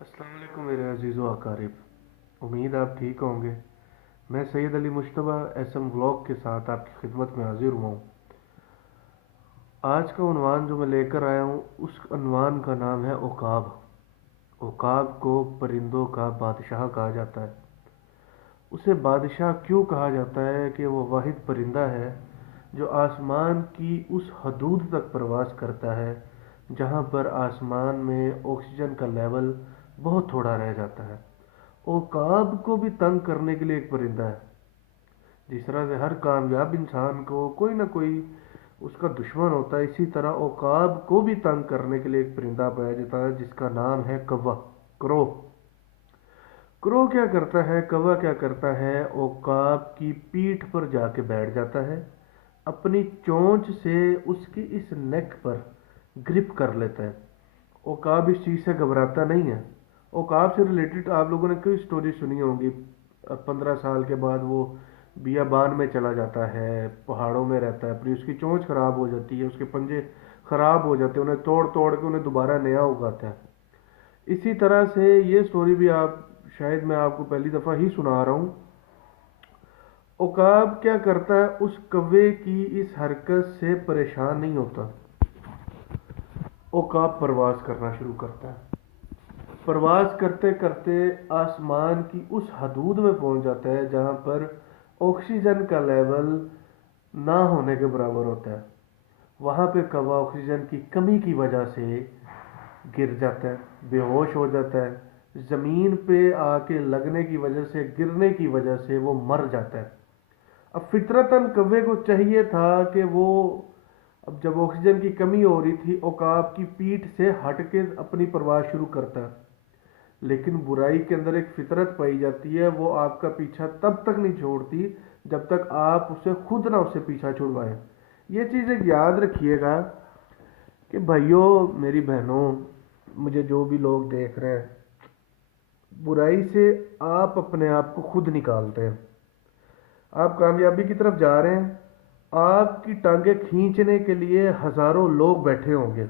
अस्सलाम वालेकुम मेरे अजीज़ व अकारिब। उम्मीद आप ठीक होंगे। मैं सैयद अली मुश्तबा एसएम व्लॉग के साथ आपकी खिदमत में हाजिर हुआ हूँ। आज का उन्वान जो मैं लेकर आया हूँ उस उन्वान का नाम है उकाब। उकाब को परिंदों का बादशाह कहा जाता है। उसे बादशाह क्यों कहा जाता है कि वो वाहिद परिंदा है जो आसमान की उस हदूद तक परवास करता है जहाँ पर आसमान में ऑक्सीजन का लेवल बहुत थोड़ा रह जाता है। ओकाब को भी तंग करने के लिए एक परिंदा है। जिस तरह से हर कामयाब इंसान को कोई ना कोई उसका दुश्मन होता है, इसी तरह ओकाब को भी तंग करने के लिए एक परिंदा पाया जाता है जिसका नाम है कौवा, क्रो। क्रो क्या करता है, कौवा क्या करता है, ओकाब की पीठ पर जाके बैठ जाता है, अपनी चोंच से उसकी इस नेक पर ग्रिप कर लेता है। ओकाब इस चीज़ से घबराता नहीं है। ओकाब से रिलेटेड आप लोगों ने कई स्टोरी सुनी होंगी। 15 साल के बाद वो बियाबान में चला जाता है, पहाड़ों में रहता है, अपनी उसकी चोंच खराब हो जाती है, उसके पंजे खराब हो जाते हैं, उन्हें तोड़ तोड़ के उन्हें दोबारा नया उगाता है। इसी तरह से ये स्टोरी भी आप शायद मैं आपको पहली दफ़ा ही सुना रहा हूँ। ओकाब क्या करता है, उस कौवे की इस हरकत से परेशान नहीं होता। ओकाब परवास करना शुरू करता है। प्रवास करते करते आसमान की उस हदूद में पहुंच जाता है जहां पर ऑक्सीजन का लेवल ना होने के बराबर होता है। वहां पे कौवा ऑक्सीजन की कमी की वजह से गिर जाता है, बेहोश हो जाता है, ज़मीन पे आके लगने की वजह से, गिरने की वजह से वो मर जाता है। अब फितरतन कौवे को चाहिए था कि वो, अब जब ऑक्सीजन की कमी हो रही थी, औकाब की पीठ से हट के अपनी परवाह शुरू करता है। लेकिन बुराई के अंदर एक फितरत पाई जाती है, वो आपका पीछा तब तक नहीं छोड़ती जब तक आप उसे खुद ना उससे पीछा छुड़वाएं। ये चीज़ एक याद रखिएगा कि भाइयों, मेरी बहनों, मुझे जो भी लोग देख रहे हैं, बुराई से आप अपने आप को खुद निकालते हैं। आप कामयाबी की तरफ जा रहे हैं, आपकी टांगें खींचने के लिए हजारों लोग बैठे होंगे।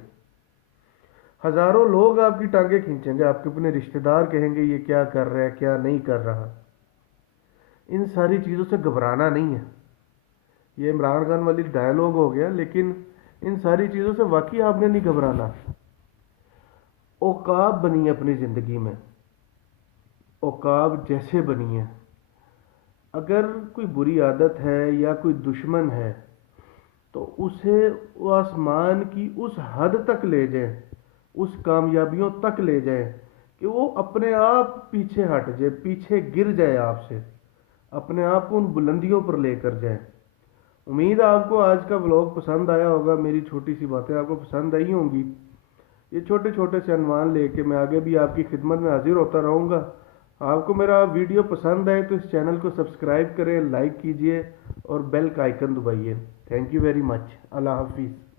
हजारों लोग आपकी टांगें खींचेंगे, आपके अपने रिश्तेदार कहेंगे ये क्या कर रहा है, क्या नहीं कर रहा। इन सारी चीज़ों से घबराना नहीं है। ये इमरान खान वाली डायलॉग हो गया, लेकिन इन सारी चीज़ों से वाकई आपने नहीं घबराना। औकाब बनी है अपनी ज़िंदगी में, औकाब जैसे बनी है। अगर कोई बुरी आदत है या कोई दुश्मन है तो उसे वो आसमान की उस हद तक ले जाए, उस कामयाबियों तक ले जाए कि वो अपने आप पीछे हट जाए, पीछे गिर जाए आपसे, अपने आप को उन बुलंदियों पर लेकर जाए। उम्मीद है आपको आज का व्लॉग पसंद आया होगा, मेरी छोटी सी बातें आपको पसंद आई होंगी। ये छोटे छोटे से अनुमान लेके मैं आगे भी आपकी खिदमत में हाजिर होता रहूँगा। आपको मेरा वीडियो पसंद आए तो इस चैनल को सब्सक्राइब करें, लाइक कीजिए और बेल का आइकन दबाइए। Thank you very much. अल्लाह हाफिज़।